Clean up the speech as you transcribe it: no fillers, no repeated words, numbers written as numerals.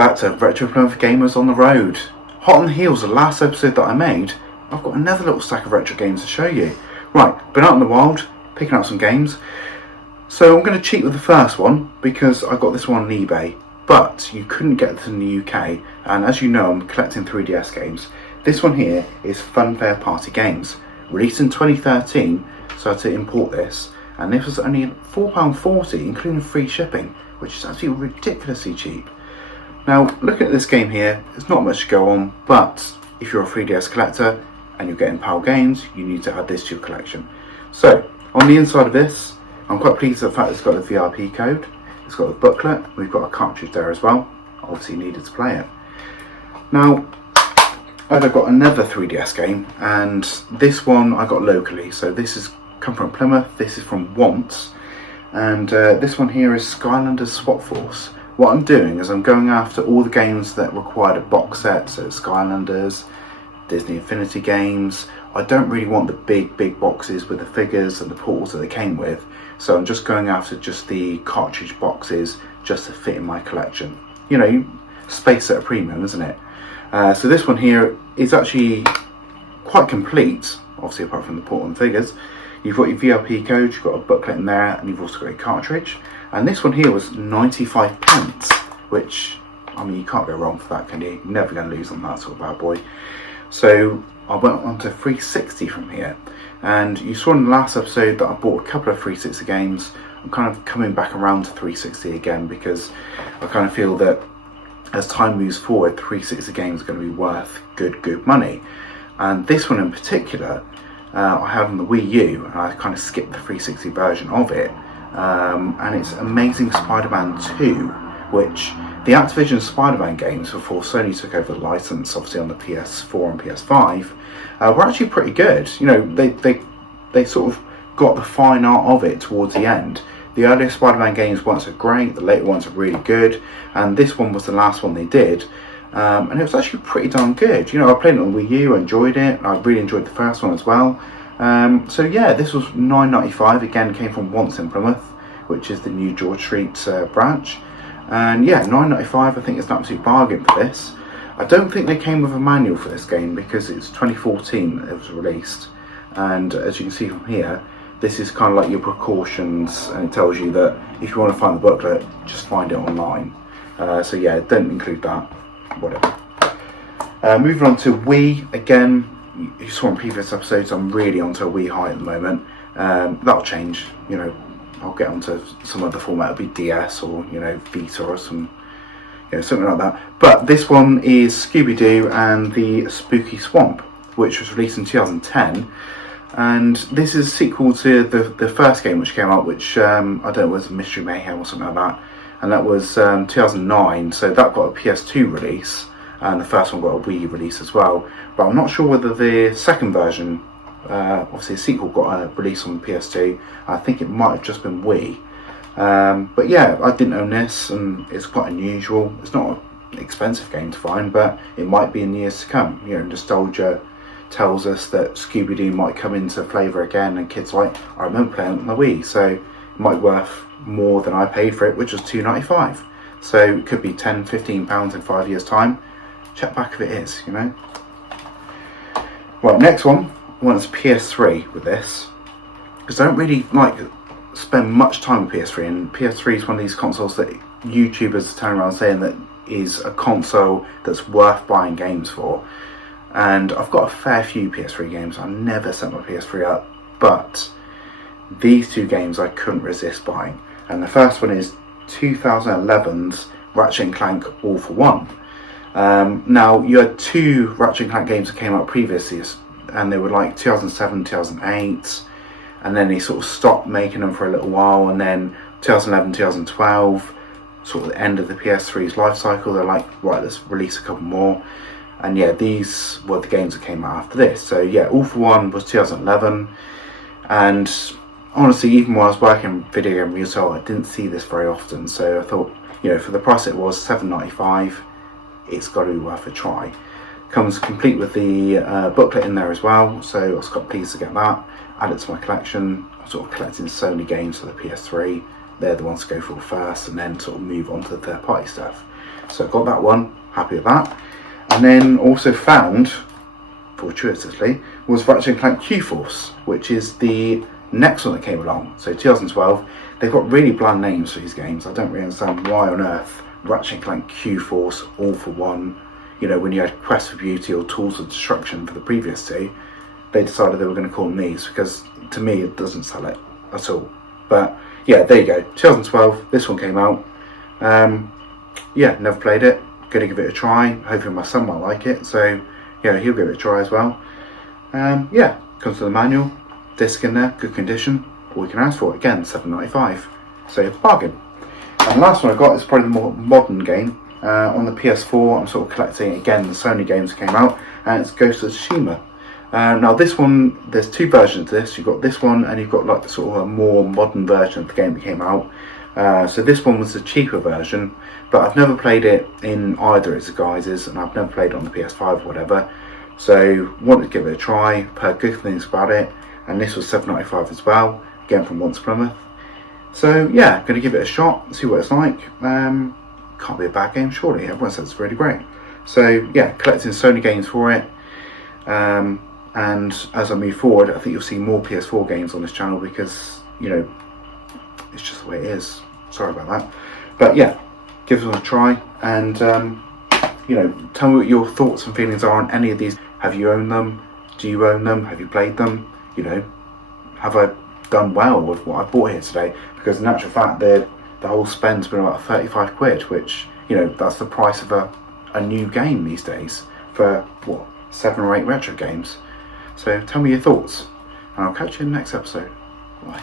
back to Retro Plymouth Gamers on the Road. Hot on the heels of the last episode that I made, I've got another little stack of retro games to show you. Right, been out in the wild, picking up some games. So I'm going to cheat with the first one because I got this one on eBay, but you couldn't get it in the UK, and as you know I'm collecting 3DS games. This one here is Funfair Party Games, released in 2013, so I had to import this, and this was only £4.40 including free shipping, which is actually ridiculously cheap. Now looking at this game here, there's not much to go on, but if you're a 3DS collector and you're getting PAL games, you need to add this to your collection. So on the inside of this, I'm quite pleased with the fact it's got the VIP code, it's got the booklet, we've got a cartridge there as well, obviously needed to play it. Now I've got another 3DS game, and this one I got locally, so this is come from Plymouth, this is from Once, and this one here is Skylanders Swap Force. What I'm doing is I'm going after all the games that required a box set, so Skylanders, Disney Infinity games. I don't really want the big boxes with the figures and the portals that they came with, so I'm just going after just the cartridge boxes just to fit in my collection. You know, space at a premium, isn't it? So this one here is actually quite complete, obviously apart from the portal and figures. You've got your VIP code, you've got a booklet in there, and you've also got a cartridge. And this one here was 95p, which, I mean, you can't go wrong for that, can you? You're never going to lose on that sort of bad boy. So I went on to 360 from here. And you saw in the last episode that I bought a couple of 360 games. I'm kind of coming back around to 360 again because I kind of feel that as time moves forward, 360 games are going to be worth good money. And this one in particular, I have on the Wii U, and I kind of skipped the 360 version of it, and it's Amazing Spider-Man 2, which the Activision Spider-Man games before Sony took over the license, obviously on the PS4 and PS5, were actually pretty good. You know, they sort of got the fine art of it towards the end. The earlier Spider-Man games weren't so great, the later ones are really good, and this one was the last one they did. And it was actually pretty darn good. You know, I played it on Wii U, I enjoyed it, I really enjoyed the first one as well. So yeah, this was £9.95, again came from Once in Plymouth, which is the new George Street branch. And yeah, £9.95, I think it's an absolute bargain for this. I don't think they came with a manual for this game because it's 2014 that it was released. And as you can see from here, this is kind of like your precautions, and it tells you that if you want to find the booklet, just find it online. So yeah, don't include that. Whatever. Moving on to Wii, again, you saw in previous episodes I'm really onto a Wii high at the moment. That'll change, you know, I'll get onto some other format, it'll be DS or, you know, Vita or some, you know, something like that. But this one is Scooby-Doo and the Spooky Swamp, which was released in 2010. And this is a sequel to the first game which came out, which I don't know, was Mystery Mayhem or something like that. And that was 2009, so that got a PS2 release, and the first one got a Wii release as well. But I'm not sure whether the second version, obviously the sequel, got a release on the PS2. I think it might have just been Wii. But yeah, I didn't own this, and it's quite unusual. It's not an expensive game to find, but it might be in years to come. You know, nostalgia tells us that Scooby-Doo might come into flavour again, and kids are like, I remember playing it on the Wii, so it might be worth more than I paid for it, which was £2.95. So it could be £10-15 in 5 years time. Check back if it is, you know. Right, next one is PS3 with this, because I don't really like spend much time with PS3, and PS3 is one of these consoles that YouTubers turn around saying that is a console that's worth buying games for. And I've got a fair few PS3 games. I never set my PS3 up, but these two games I couldn't resist buying. And the first one is 2011's Ratchet & Clank All for One. Now, you had two Ratchet & Clank games that came out previously, and they were like 2007, 2008, and then they sort of stopped making them for a little while, and then 2011, 2012, sort of the end of the PS3's life cycle, they're like, right, let's release a couple more. And yeah, these were the games that came out after this. So yeah, All for One was 2011, and honestly, even when I was working in video game retail, I didn't see this very often. So I thought, you know, for the price it was, $7.95, it's got to be worth a try. Comes complete with the booklet in there as well, so I was quite pleased to get that. Add it to my collection. I'm sort of collecting Sony games for the PS3. They're the ones to go for first, and then sort of move on to the third party stuff. So I got that one, happy with that. And then also found, fortuitously, was Ratchet & Clank Q-Force, which is the next one that came along. So 2012, they've got really bland names for these games. I don't really understand why on earth Ratchet & Clank Q-Force, All for One, you know, when you had Quest for Beauty or Tools of Destruction for the previous two, they decided they were going to call them these, because to me it doesn't sell it at all. But yeah, there you go, 2012, this one came out. Yeah, never played it, gonna give it a try, hoping my son might like it, so yeah, he'll give it a try as well. Yeah, comes with the manual, disc in there, good condition, all you can ask for, again, $7.95, so bargain. And the last one I got is probably the more modern game. On the PS4, I'm sort of collecting, again, the Sony games that came out, and it's Ghost of Tsushima. Now this one, there's two versions of this. You've got this one, and you've got like the sort of a more modern version of the game that came out. So this one was the cheaper version, but I've never played it in either of its guises, and I've never played it on the PS5 or whatever. So wanted to give it a try, heard good things about it, and this was $7.95 as well, again from Plymouth. So yeah, going to give it a shot, see what it's like. Can't be a bad game, surely. Everyone says it's really great. So yeah, collecting Sony games for it. And as I move forward, I think you'll see more PS4 games on this channel, because, you know, it's just the way it is. Sorry about that. But yeah, give it a try, and you know, tell me what your thoughts and feelings are on any of these. Have you owned them? Do you own them? Have you played them? You know, have I done well with what I bought here today? Because in actual fact, the whole spend's been about 35 quid, which, you know, that's the price of a new game these days for what, 7 or 8 retro games. So tell me your thoughts, and I'll catch you in the next episode. Bye.